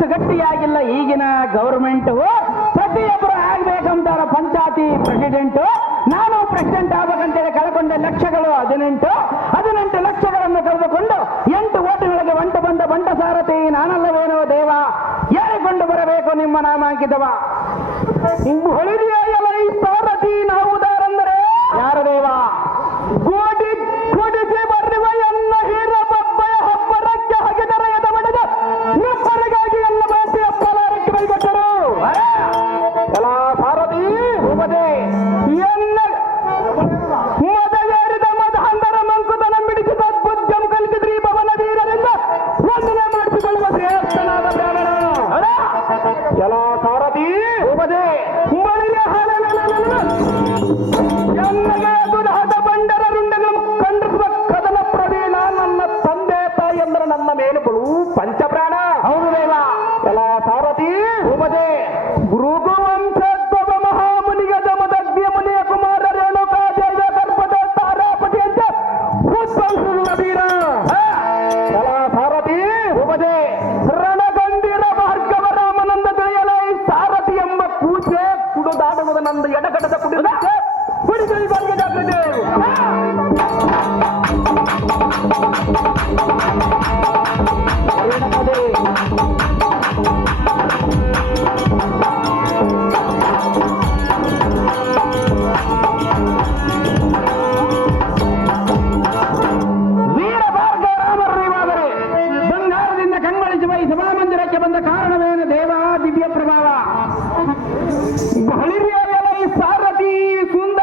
ಅಷ್ಟು ಗಟ್ಟಿಯಾಗಿಲ್ಲ ಈಗಿನ ಗೌರ್ಮೆಂಟ್. ಪ್ರತಿಯೊಬ್ಬರು ಆಗ್ಬೇಕಂತಾರ ಪಂಚಾಯತಿ ಪ್ರೆಸಿಡೆಂಟ್. ನಾನು ಪ್ರೆಸಿಡೆಂಟ್ ಆಗ್ಬೇಕಂತೇಳಿ ಕಳ್ಕೊಂಡ ಲಕ್ಷಗಳು 18 ಲಕ್ಷಗಳನ್ನು ಕಳೆದುಕೊಂಡು 8 ಓಟುಗಳಿಗೆ ಬಂದ ಬಂಟ ಸಾರಥಿ ನಾನಲ್ಲವೇನೋ ದೇವ, ಹೇಳಿಕೊಂಡು ಬರಬೇಕು ನಿಮ್ಮ ನಾಮಾಂಕಿತವ. ಹೊಳಿರಿಯಾಯಲೈ ಸಾರಥಿ ನಾವುದಾರಂದರೆ ಯಾರ ದೇವ? ಕೊಡಿಸಿ ಬರುವ ಎನ್ನ ಹೀರ ಬಬ್ಬಯ ಹಬ್ಬರಕ್ಕೆ ಹಗೆದರ ಎದಬಡಿದ ನಿಬ್ಬರಿಗಾಗಿ ಎಲ್ಲ ಬಯಸಿ ಹಬ್ಬಲಾರಕ್ಕೆ ಬೈಕೊಟ್ಟರು. ಎಲ್ಲ ಸಾರಥಿ ಉಪದೆ ಎನ್ನ ಮದವೇರಿದ ಮದಹಂದರ ಮಂಕುತನ ಮಿಡಿಸಿದ ಅದ್ಭುತಂ ಕಲಿಸಿದ್ರಿ ಭವನ ವೀರರಿಂದ ವಂದನೆ ಮಾಡಿಸಿಕೊಳ್ಳುವ ಶ್ರೇಷ್ಠನಾದ ಬ್ರಾಹ್ಮಣ. ಎಲ್ಲ ಸಾರಥಿ ಉಪದೆ ಎನ್ನಗೆ ದುರಹದ ಬಂಡರ ರುಂಡಗಳು ಖಂಡಿಸುವ ಕದನ ಪ್ರವೀಣ ನನ್ನ ತಂದೆ ತಾಯಿಯಂದ್ರ ನನ್ನ ಮೇಲುಗಳು ಪಂಚಪ್ರಾಣ. ಹೌದು ದೇವ. ಎಲ್ಲ ಸಾರಥಿ ಉಪದೆ ಭೃಗುವಂಶೋದ್ಭವ ಮಹಾಮುನಿಯ ಜಮದಗ್ನಿಯ ಮುನಿಯ ಕುಮಾರ ರೇಣುಕಾ ದೇವ ಗರ್ಭದ ತಾರಾಪತಿ ಅಂತ ಉದ್ಭವಿಸಿದ ವೀರ. ಎಲ್ಲ ಸಾರಥಿ ಉಪದೆ ರಣಗಂಭೀರ ಭಾರ್ಗವ ರಾಮನಂದ ತಿಳಿಯಲ ಈ ಸಾರಥಿ ಎಂಬ ಕೂಚೆ ಕುಡುದಾಡುವುದು ನಂದು ಎಡಗಡದ ಕುಡಿಯುವುದಕ್ಕೆ ಕುಡಿದಲ್ಲಿ ಬಗ್ಗೆ ಜಾಗೃತಿ. ವೀರ ಭಾರ್ಗವ ರಾಮರರಿವಾದರೆ ಬಂಗಾರದಿಂದ ಕಂಗೊಳಿಸುವ ಈ ಸಭಾಮಂದಿರಕ್ಕೆ ಬಂದ ಕಾರಣವೇನು ದೇವ? ದಿವ್ಯ ಪ್ರಭಾವ. ಬಳಿರಿಯ ಸಾರಥಿ ಸುಂದರ